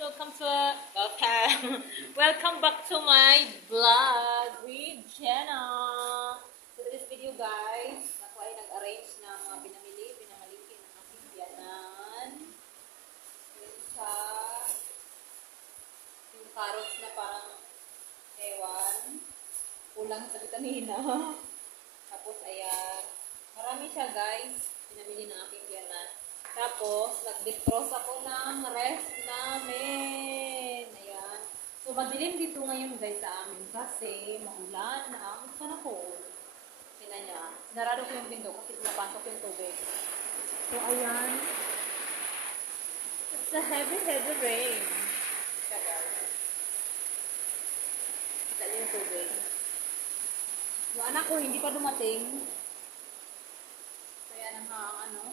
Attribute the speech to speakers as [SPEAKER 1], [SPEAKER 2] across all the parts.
[SPEAKER 1] welcome to welcome welcome back to my vlog with Jenna. So this video guys, ako ay nag-arrange ng mga pinamili, pinamaliki ng aking biyanan. Yun sa yung carrots na parang ewan, kulang sa vitamina. Tapos ayan, marami siya guys, pinamili ng aking biyanan. Tapos, nag-defrost ako ng rest namin. Ayan. So, madilim dito ngayon guys sa amin kasi maulan ang panahon. Tingnan niya. Sinarado ko yung pinto kasi pinapasok yung tubig. So, ayan. It's a heavy, heavy rain. Niyo yung tubig. Yung anak ko hindi pa dumating. Kaya nang ano,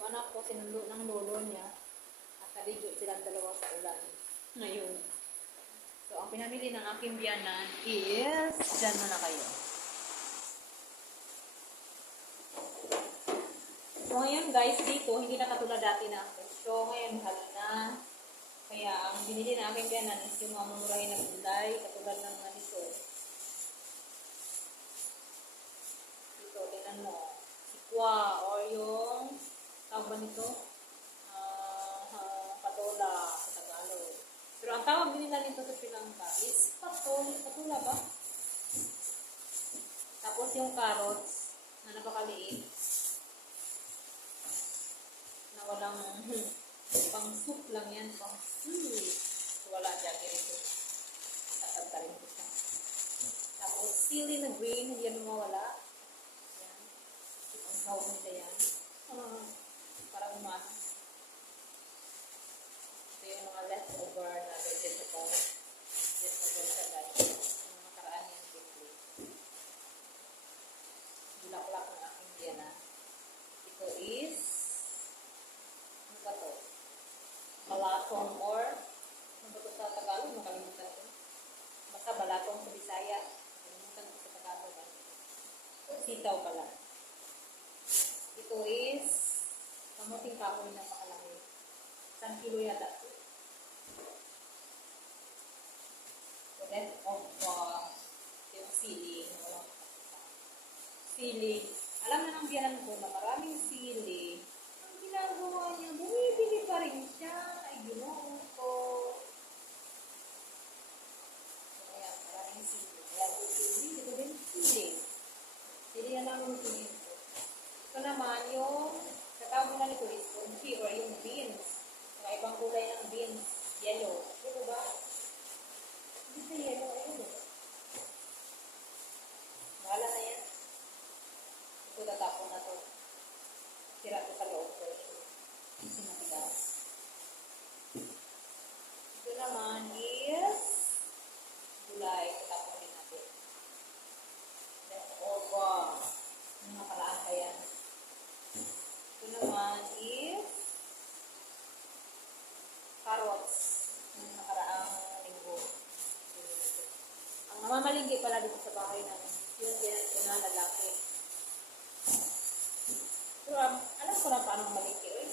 [SPEAKER 1] Yung anak ko, sinundo ng lolo niya. At naligyo silang dalawa sa ulan. Ngayon. So, ang pinamili ng aking biyanan is, dyan muna kayo. So, ngayon guys, dito, hindi na katulad dati na ang presyo. Ngayon, mahal na. Kaya, ang binili na aking biyanan is yung mga mamurahin na gulay, katulad ng ganito. Ito, tingnan mo. Sikwa, or yung, ba nito? Ah, patola sa Tagalog. Pero ang tawag din nila nito sa Sri is patol, patola ba? Tapos yung carrots na napakaliit na walang pang soup lang yan, pang soup. So, wala dyan ganito. Tatantarin ko siya. Tapos, sili na green, hindi yan mawala. Yan. Ang tawag nila yan. Ah, parang umano. Ito yung mga leftover na vegetable. Leftover sa guys. Yung makaraan yan quickly. Bulaklak ng aking diyan Ito is ano ba to? Balatong or ano ba sa Tagalog? Nakalimutan ko. Basta balatong sa Bisaya. Nakalimutan ko sa Tagalog. ah. Sitaw pala. Ito is kamuting kahoy na pakalaki. Isang kilo yata. So, rest of uh, yung sili. Sili. Alam na ng biyanan ko na maraming sili. Ang ginagawa niya, bumibili pa rin siya. Ay, ginoo ko. So, ayan, maraming sili. Ayan, yung sili. Ito din sili. Sili na lang yung sili ko. Ito naman yung, katawag na nito is kunchi or yung beans. Mga ibang kulay ng beans. Yellow. Ito ba? Hindi sa yellow. Ayun. eh. Bahala na yan. Ito tatapon na to. Sira to sa loob ko. Kasi matigas. Ito naman is gulay. Tatapon din natin. Leftover. Yung nakaraan pa yan. Ito naman is carrots. Yung nakaraang linggo. Ang namamalinggi pala dito sa bahay namin. Yun din ito na lalaki. Pero um, alam ko na paano malingki. Eh.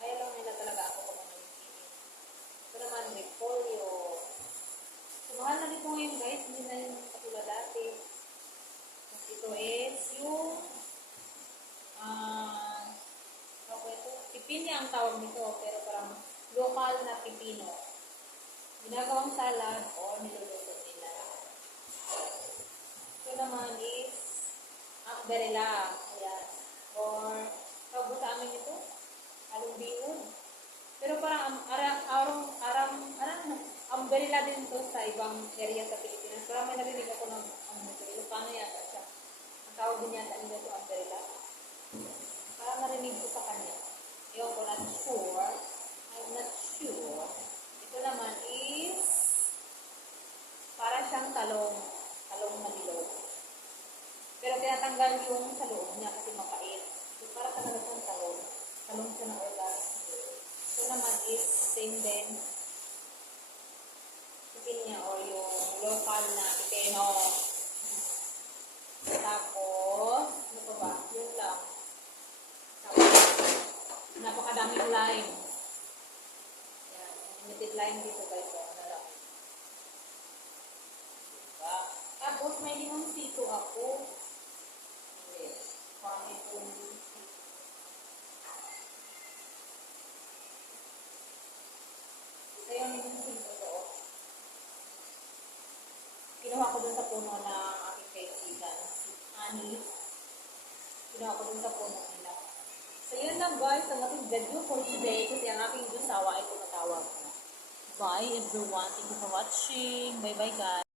[SPEAKER 1] Ayaw lang nila talaga ako kung malingki. Ito naman, repolyo. So, mahal na dito ngayon guys. Hindi na yung katulad dati. Tapos ito is yung ah uh, ito? Pipinya ang tawag nito. Pero parang local na pipino. Ginagawang salad o niluluto. Ito naman is akberela. Ayan. Or, tawag sa amin ito? Alubihon. Pero parang um, ara, arong, aram, ano, umbrella din to sa ibang area sa Pilipinas. Parang may narinig ako ng ano nito. Ilocano yata siya. Ang tawag din yata nila ito umbrella. Parang narinig ko sa kanya. Ewan ko, not sure. I'm not sure. Ito naman is para siyang talong. Talong na bilog. Pero tinatanggal yung sa loob niya kasi mapait. So, para talaga siyang talong. Talong siya ng organic. Ito naman is same din. Chicken niya or yung local na pipeno. Tapos, ano pa ba? Yun lang. Tapos, napakadaming line. Yan, limited line dito guys. So, ano lang. Diba? Tapos may limang sito ako. Yes. Pangit kong Ito yung limang sito to. oh. Kinuha ko dun sa puno ng aking kaibigan, Annie. Kinuha ko dun sa puno nila. So yun lang guys, ang ating video for today kasi ang aking josawa ay tumatawag. Bye everyone. Thank you for watching. Bye bye guys.